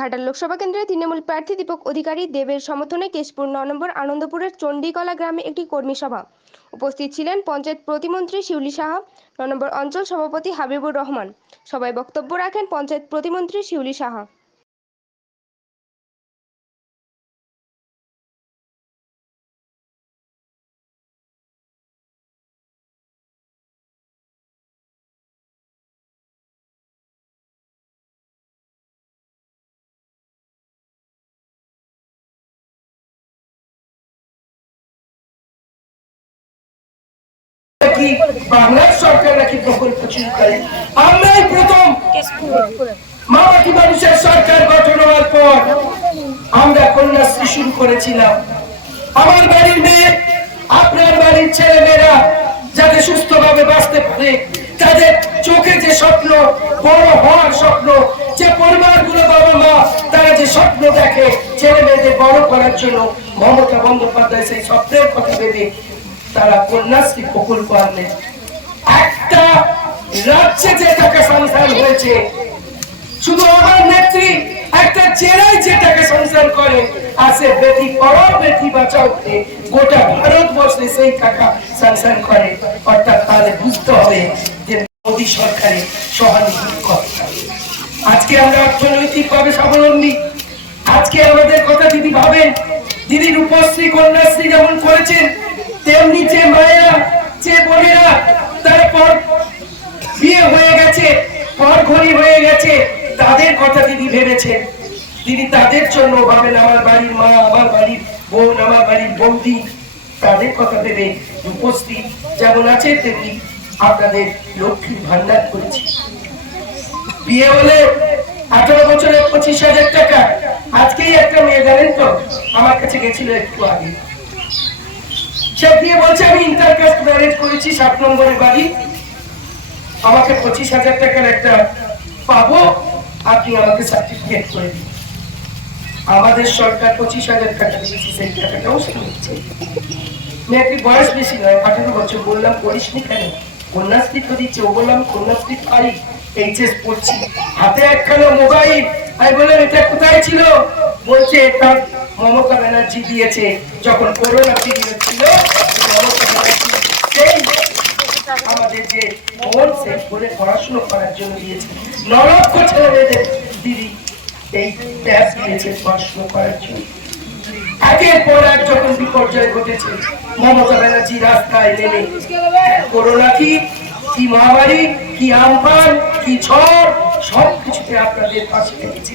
ঘাটাল লোকসভা কেন্দ্রে তৃণমূল প্রার্থী দীপক অধিকারী দেবের সমর্থনে কেশপুর ন নম্বর আনন্দপুরের চণ্ডীকলা গ্রামে একটি কর্মী সভা। উপস্থিত ছিলেন পঞ্চায়েত প্রতিমন্ত্রী শিউলি সাহা, ন নম্বর অঞ্চল সভাপতি হাবিবুর রহমান। সবাই বক্তব্য রাখেন পঞ্চায়েত প্রতিমন্ত্রী শিউলি সাহা। নাকি বাংলার সরকার নাকি প্রকল্প শুরু করে আমরাই প্রথম। মামাটি মানুষের সরকার গঠন হওয়ার পর আমরা কন্যাশ্রী শুরু করেছিলাম। আমার বাড়ির মেয়ে, আপনার বাড়ির ছেলে মেয়েরা যাতে সুস্থভাবে বাঁচতে পারে, তাদের চোখে যে স্বপ্ন, বড় হওয়ার স্বপ্ন, যে পরিবারগুলো বাবা মা, তারা যে স্বপ্ন দেখে ছেলে মেয়েদের বড় করার জন্য মমতা বন্দ্যোপাধ্যায় সেই স্বপ্নের কথা ভেবে তারা কন্যাশ্রী প্রকল্প আনলেন একটা রাজ্যে যে টাকা সংসার হয়েছে, শুধু আমার নেত্রী, একটা জেলায় যে টাকা সংসার করে আছে বেটি পড়াও বেটি বাঁচাওতে গোটা ভারতবর্ষে সেই টাকা সংসার করে। অর্থাৎ তাহলে বুঝতে হবে যে মোদী সরকারের সহানুভূতি কথা আজকে আমরা অর্থনৈতিক ভাবে স্বাবলম্বী। আজকে আমাদের কথা দিদি ভাবেন দিদি রূপশ্রী কন্যাশ্রী যেমন করেছেন তেমনি যে মায়েরা, যে বোনেরা তারপর বিয়ে হয়ে গেছে, পর ঘড়ি হয়ে গেছে, তাদের কথা তিনি ভেবেছেন তিনি তাদের জন্য ভাবেন, আমার বাড়ির মা, আমার বাড়ির বোন, আমার বাড়ির বৌদি। তাদের কথা ভেবে উপস্থিত যেমন আছে, তেমনি আপনাদের লক্ষ্মীর ভান্ডার করেছি। বিয়ে হলে আঠারো বছরে পঁচিশ হাজার টাকা। আজকেই একটা মেয়ে জানেন তো, আমার কাছে গেছিল একটু আগে। সে দিয়ে বলছে, আমি ইন্টারকাস্ট ম্যারেজ করেছি, সাত নম্বরের বাড়ি। আমাকে পঁচিশ হাজার টাকার একটা পাবো, আপনি আমাকে সার্টিফিকেট করে দিন। আমাদের সরকার পঁচিশ হাজার টাকা দিয়েছে, সেই টাকাটাও মেয়েটির বয়স বেশি নয়, আঠেরো বছর। বললাম, করিসনি কেন? কন্যাশ্রী তো দিচ্ছে। ও বললাম কন্যাশ্রী পাই এইচএস পড়ছি। হাতে একখানা মোবাইল আমি বললাম, এটা কোথায় ছিল? বলছে, এটা মমতা ব্যানার্জি দিয়েছে, যখন করোনা পিরিয়ড ছিল, মমতা ব্যানার্জি সেই আমাদের যে করে পড়াশুনো করার জন্য দিয়েছে। ন লক্ষ দিদি, এই ট্যাব দিয়েছে পড়াশুনো করার জন্য। একের পর এক যখন বিপর্যয় ঘটেছে, মমতা ব্যানার্জি রাস্তায় নেমে, করোনা কি? কি মহামারী? কি আমফান? কি ঝড়? সব কিছুতে আপনাদের পাশে লেগেছে